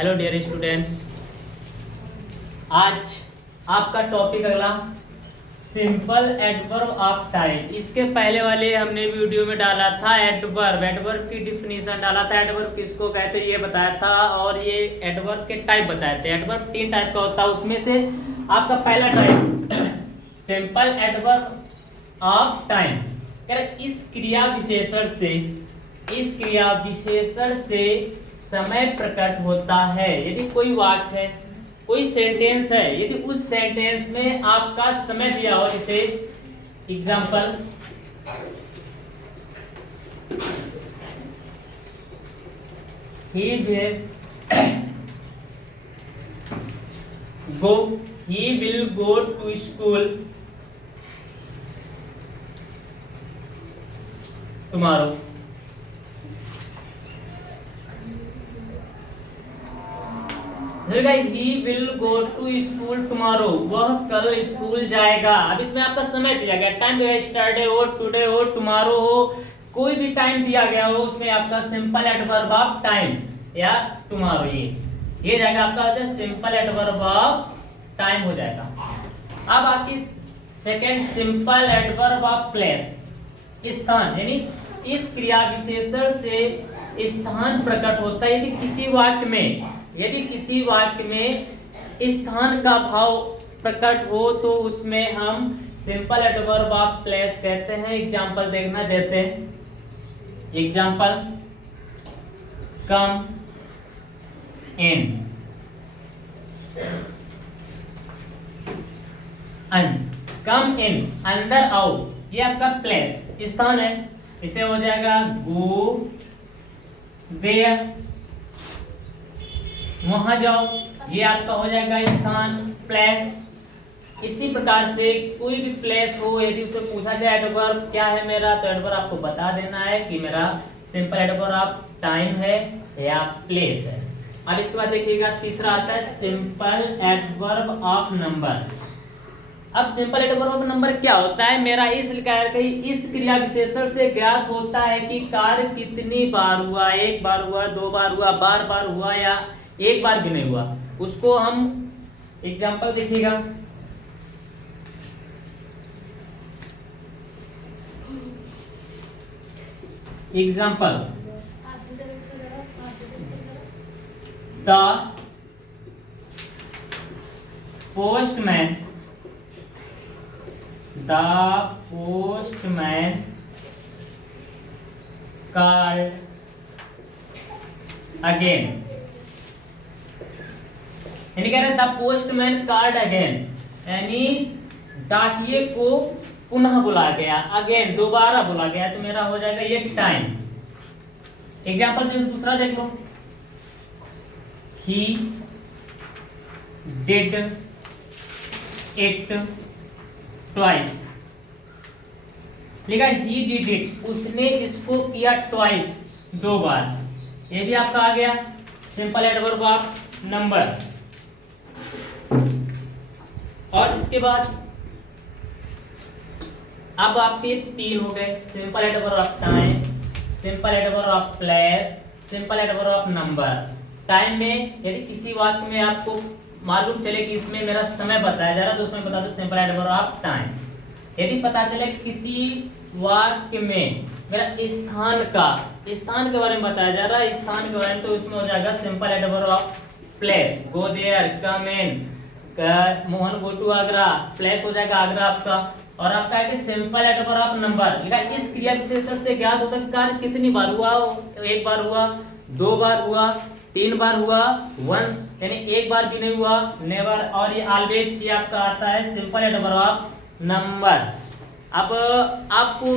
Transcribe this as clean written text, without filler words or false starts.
Hello dear students, आज आपका topic अगला सिंपल एडवर्ब ऑफ टाइम। इसके पहले वाले हमने वीडियो में डाला था एडवर्ब की डिफिनीशन डाला था, एडवर्ब किसको कहते हैं ये बताया था, और ये एडवर्ब के टाइप बताए थे। एडवर्ब 3 टाइप का होता है, उसमें से आपका पहला type simple adverb of time. इस क्रिया विशेषण से समय प्रकट होता है। यदि कोई वाक्य है, कोई सेंटेंस है, यदि उस सेंटेंस में आपका समय दिया हो, जैसे example he will go to school tomorrow। He will go to school tomorrow, वह कल स्कूल जाएगा। अब इसमें आपका समय दिया गया, टाइम दिया गया, स्टरडे हो, टुडे हो, टुमारो हो, कोई भी टाइम दिया गया हो, उसमें आपका सिंपल एडवर्ब ऑफ टाइम या टुमारो ये जाएगा आपका सिंपल एडवर्ब ऑफ टाइम हो जाएगा। अब आखिर second simple adverb of place, स्थान, यानी इस क्रिया विशेषण से स्थान प्रकट होता है। यदि किसी वाक्य में स्थान का भाव प्रकट हो तो उसमें हम सिंपल एडवर्ब ऑफ प्लेस कहते हैं। एग्जांपल देखना, जैसे एग्जांपल कम इन, कम इन, अंदर आओ, ये आपका प्लेस स्थान है। इसे हो जाएगा गो देयर, वहां जाओ, ये आपका हो जाएगा स्थान प्लेस। इसी प्रकार से कोई भी प्लेस हो, यदि उससे पूछा जाए एडवर्ब क्या है मेरा, तो एडवर्ब आपको बता देना है कि मेरा सिंपल एडवर्ब ऑफ टाइम है या प्लेस है। अब इसके बाद देखिएगा तीसरा आता है सिंपल एडवर्ब ऑफ नंबर। अब सिंपल एडवर्ब ऑफ नंबर क्या होता है मेरा, इस क्रिया विशेषण से ज्ञात होता है कि कार्य कितनी बार हुआ, एक बार हुआ, दो बार हुआ, बार बार हुआ या एक बार भी नहीं हुआ, उसको हम एग्जांपल देखिएगा। Example the postman called again, यानी कह रहे द पोस्टमैन कॉल्ड अगेन, यानी डाकिये को पुनः बुला गया, अगेन दोबारा बुला गया, तो मेरा हो जाएगा ये टाइम। एग्जांपल जैसे दूसरा देख लो, ही डिड इट ट्वाइस, लिखा ही डिड इट, उसने इसको किया ट्वाइस, दो बार, ये भी आपका आ गया सिंपल एडवर्ब ऑफ नंबर। और इसके बाद अब आपके तीन हो गए, simple adverb of time, simple adverb of place, simple adverb of number. Time में यदि किसी वाक्य में आपको मालूम चले कि इसमें मेरा समय बताया जा रहा है तो उसमें बता दो सिंपल एडवर्ब ऑफ टाइम। यदि पता चले किसी वाक्य में मेरा स्थान के बारे में बताया जा रहा है, स्थान के बारे में, तो उसमें हो जाएगा simple adverb of place, go there, come in, Mohan go to Agra, place हो जाएगा आगरा आपका। और आपका है कि सिंपल एडवर्ब ऑफ नंबर, लिखा इस क्रिया विशेषण से ज्ञात होता है कार्य कितनी बार हुआ, एक बार हुआ, दो बार हुआ, तीन बार हुआ, वंस यानी एक बार भी नहीं हुआ, नेवर, और ये ऑलवेज, ये आपका आता है सिंपल एडवर्ब ऑफ नंबर। अब आपको